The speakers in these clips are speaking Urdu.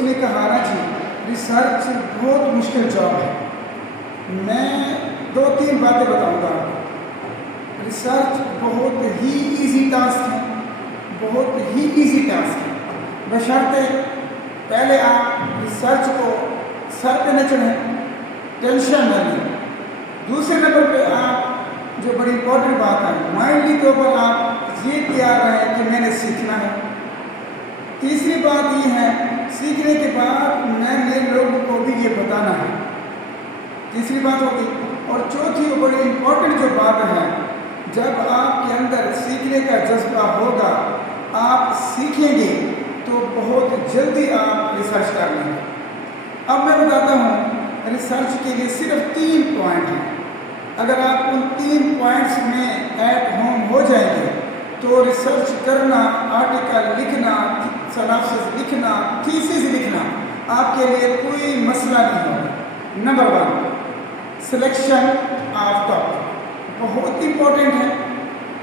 دوستوں نے کہا نا جی ریسرچ بہت مشکل جاب ہے. میں 2-3 باتیں بتاؤں گا. ریسرچ بہت ہی ایزی ٹاسک ہے, بہت ہی ایزی ٹاسک ہے, بشرطے پہلے آپ ریسرچ کو سر پہ نہ چڑھیں, ٹینشن نہ لیں. دوسرے نمبر پہ آپ جو بڑی امپورٹنٹ بات ہے, مائنڈلی طور پر آپ یہ تیار رہیں کہ میں نے سیکھنا ہے. تیسری بات یہ ہے سیکھنے کے بعد میں نے لوگوں کو بھی یہ بتانا ہے. تیسری بات ہوگی. اور چوتھی اور بڑی امپورٹنٹ جو بات ہے, جب آپ کے اندر سیکھنے کا جذبہ ہوگا, آپ سیکھیں گے تو بہت جلدی آپ ریسرچ کر لیں گے. اب میں بتاتا ہوں ریسرچ کے لیے صرف 3 پوائنٹ ہیں. اگر آپ ان 3 پوائنٹس میں ایٹ ہوم ہو جائیں گے تو ریسرچ کرنا, آرٹیکل لکھنا, سیناپسس لکھنا, تھیسس لکھنا آپ کے لیے کوئی مسئلہ نہیں ہوگا. Number 1 selection of topic. بہت امپورٹنٹ ہے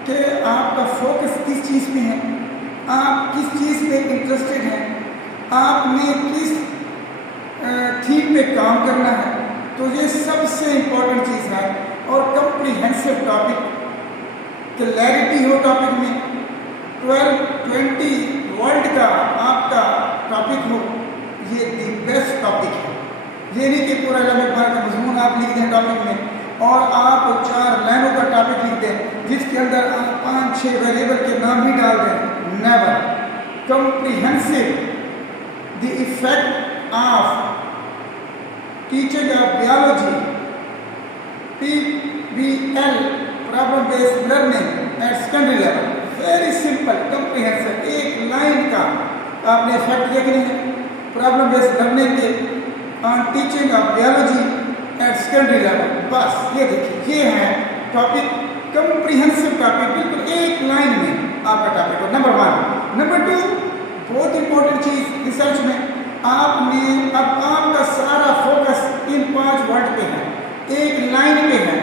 کہ آپ کا فوکس کس چیز پہ ہے, آپ کس چیز پہ انٹرسٹڈ ہیں, آپ نے کس تھیم پہ کام کرنا ہے. تو یہ سب سے امپورٹنٹ چیز ہے. اور کمپریہنسو ٹاپک, کلیئرٹی ہو ٹاپک میں, 12-20 ورلڈ کا آپ کا ٹاپک ہو, یہ دی بیسٹ ٹاپک ہے. یہ نہیں کہ پورا علم اقبال کا مضمون آپ لکھ دیں ٹاپک میں اور آپ 4 لائنوں کا ٹاپک لکھ دیں جس کے اندر آپ 5-6 ویریبل کے نام بھی ڈال دیں. Never. Comprehensive the effect of teaching of biology, PBL problem based learning at secondary level. Very simple comprehensive, ایک لائن کا آپ نے افیکٹ دیکھنے ہیں پرابلم بیسڈ لرننگ کے on teaching of biology at secondary level. بس یہ دیکھیے, یہ ہے ٹاپک, کمپریہنسو ٹاپک, بالکل ایک لائن میں آپ کا ٹاپک ہو. نمبر 1. نمبر 2 بہت امپورٹنٹ چیز ریسرچ میں, آپ نے اب آپ کا سارا فوکس ان 5 ورڈ پہ ہے, ایک لائن پہ ہے.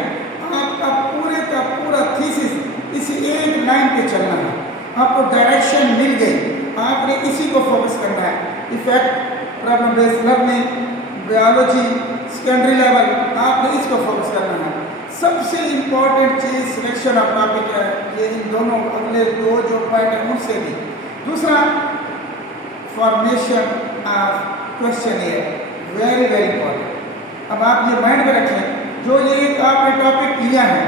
آپ کا پورے کا پورا تھیسس اسی ایک لائن پہ چلنا ہے. آپ کو ڈائریکشن مل گئی, آپ نے اسی کو فوکس کرنا ہے. Effect problem based learning, biology, secondary level, آپ نے اس کو فوکس کرنا ہے. سب سے امپورٹنٹ چیز سلیکشن آف ٹاپک ہے. یہ ان دونوں اگلے 2 جو پوائنٹ ہیں ان سے بھی. دوسرا formation of questionnaire, very very important. اب آپ یہ مائنڈ میں رکھیں, جو یہ آپ نے ٹاپک لیا ہے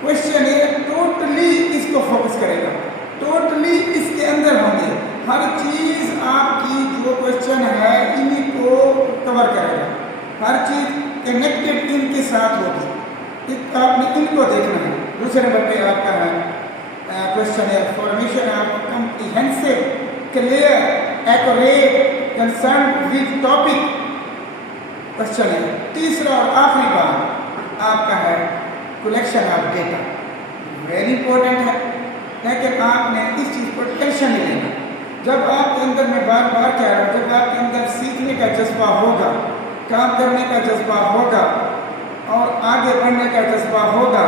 کوشچنیئر ٹوٹلی اس کو فوکس کرے گا, ٹوٹلی اس کے اندر ہوں گے. ہر چیز آپ کی جو کوشچن ہے انہیں کو کور کرے گا, ہر چیز کنیکٹڈ ان کے ساتھ ہوگی. آپ نے ان کو دیکھنا ہے. دوسرے نمبر پہ آپ کا ہے questionnaire formation of comprehensive, clear, accurate, concerned with topic questionnaire. تیسرا اور آخری بات آپ کا ہے collection of data. Very important ہے, لیکن آپ نے اس چیز پر ٹینشن نہیں لینا. جب آپ کے اندر, میں بار بار کہہ رہا ہوں, جب آپ کے اندر سیکھنے کا جذبہ ہوگا, کام کرنے کا جذبہ ہوگا اور آگے بڑھنے کا جذبہ ہوگا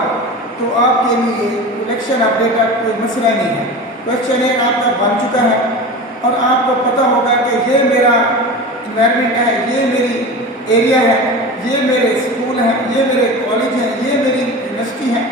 تو آپ کے لیے کلیکشن آف ڈیٹا کوئی مسئلہ نہیں ہے. کوشچنیئر آپ کا بن چکا ہے اور آپ کو پتہ ہوگا کہ یہ میرا انوائرمنٹ ہے, یہ میری ایریا ہے, یہ میرے اسکول ہیں, یہ میرے کالج ہیں, یہ میری یونیورسٹی ہے.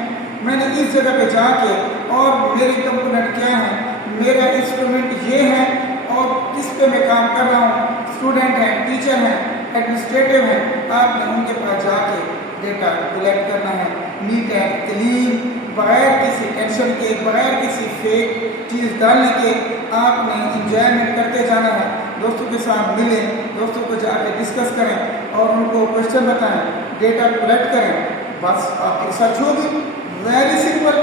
میں نے اس جگہ پہ جا کے اور میری کمپوننٹ کیا ہے, میرا انسٹرومنٹ یہ ہے اور کس پہ میں کام کر رہا ہوں, اسٹوڈنٹ ہیں, ٹیچر ہیں, ایڈمنسٹریٹو ہیں. آپ نے ان کے پاس جا کے ڈیٹا کلیکٹ کرنا ہے, نیٹ اینڈ کلین, بغیر کسی ٹینشن کے, بغیر کسی فیک چیز ڈالنے کے. آپ نے انجوائمنٹ کرتے جانا ہے. دوستوں کے ساتھ ملیں, دوستوں کو جا کے ڈسکس کریں اور ان کو کوشچن بتائیں, ڈیٹا کلیکٹ کریں. بس آپ کی ریسرچ ہوگی. ویری سمپل,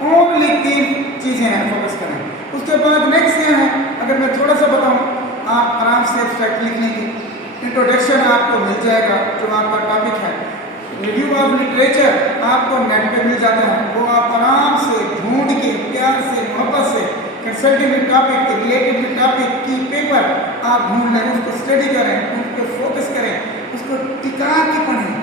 اونلی 3 چیزیں ہیں, فوکس کریں. اس کے بعد نیکسٹ یہ ہے, اگر میں تھوڑا سا بتاؤں, آپ آرام سے ایبسٹریکٹ لکھ لیں گے, انٹروڈکشن آپ کو مل جائے گا جو آپ کا ٹاپک ہے. ریویو آف لٹریچر آپ کو نیٹ پہ مل جاتا ہے, وہ آپ آرام سے ڈھونڈ کے پیار سے, محبت سے, کنسلٹنگ ٹاپک, ریلیٹڈ ٹاپک کی پیپر آپ ڈھونڈ لیں, اس کو اسٹڈی کریں, اس پہ فوکس کریں, اس کو ٹکا کے پڑھیں,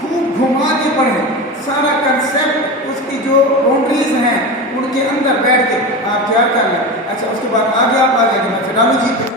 خوب گھما کے پڑھیں. سارا کنسیپٹ, اس کی جو باؤنڈریز ہیں ان کے اندر بیٹھ کے آپ تیار کر لیں. اچھا, اس کے بعد آگے آپ آ جائیں گے میتھڈالوجی پہ.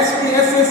SPSS